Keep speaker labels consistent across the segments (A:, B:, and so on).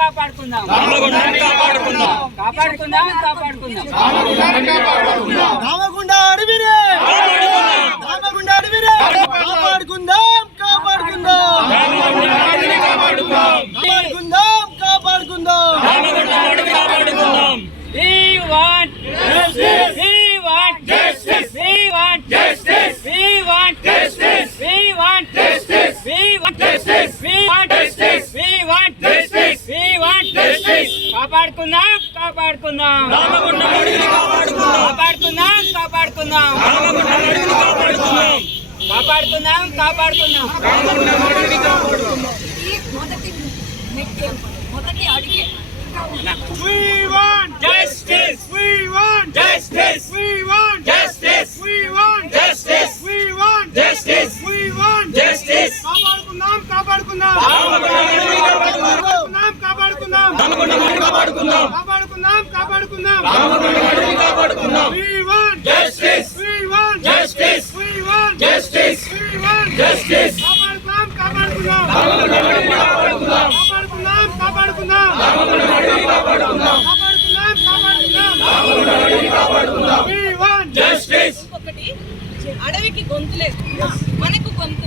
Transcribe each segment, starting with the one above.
A: కాపాడుకుందాం.
B: కాపాడుకుందాం.
A: కాపాడుకుందాం కాపాడుకుందాం.
C: రామగుండ అడవిరే రామగుండ అడవిరే కాపాడుకుందాం కాపాడుకుందాం. కాపాడుకుందాం. కాపాడుకుందాం కాపాడుకుందాం.
A: We want justice. కాపాడుకుందాం రామగుండం అడవిని కాపాడుకుందాం కాపాడుకుందాం కాపాడుకుందాం రామగుండం అడవిని
B: కాపాడుకుందాం
A: కాపాడుకుందాం కాపాడుకుందాం
D: ఈ మొదటి మెట్టే మొదటి అడిగే
E: We want
A: justice.
E: We want
A: justice.
E: We want justice. We want justice. We want justice. We want
B: justice.
E: కాపాడుకుందాం కాపాడుకుందాం
C: కాపాడుకుందాం
E: కాపాడుకుందాం రామగుండం
B: అడవిని కాపాడుకుందాం
E: కాపాడుకుందాం రామగుండని కాపాడుకుందాం we want justice we want
D: ఒకటి అడవికి గొంతులేదు మనకు గొంతు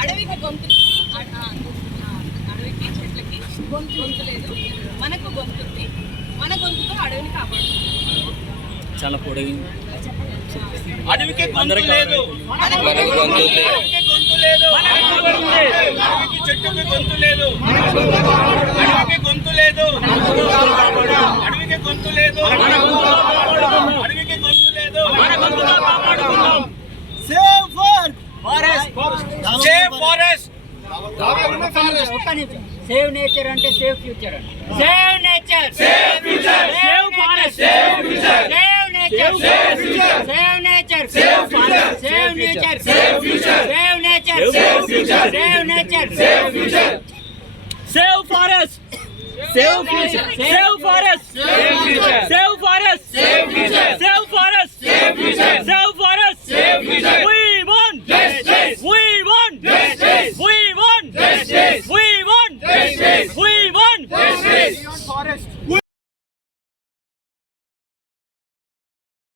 D: అడవికి గొంతు అడవికి చెట్లకి గొంతు గొంతు లేదు మనకు గొంతుంది
B: చాలా పొడిగి
F: అడవికి
B: గొంతు లేదు.
D: మనకు అడవికి
F: గొంతు లేదు. అడవికి చెట్టుకి గొంతు లేదు. అడవికి గొంతు లేదు. అడవికి గొంతు లేదు. అడవికి గొంతు లేదు.
C: Save for save
F: forest
A: save nature అంటే save future save nature Save nature. Save future. Save nature. Save future. Save nature. Save future. Save nature. Save future.
B: Save forest. Save future. Save forest. Save future. Save forest. Save future. Save forest. Save future. We won. Save future. We won. Justice. We won. Justice. We won. Justice. We won. Justice. We won. Justice. We won. Justice. We won. Justice. We won. Justice.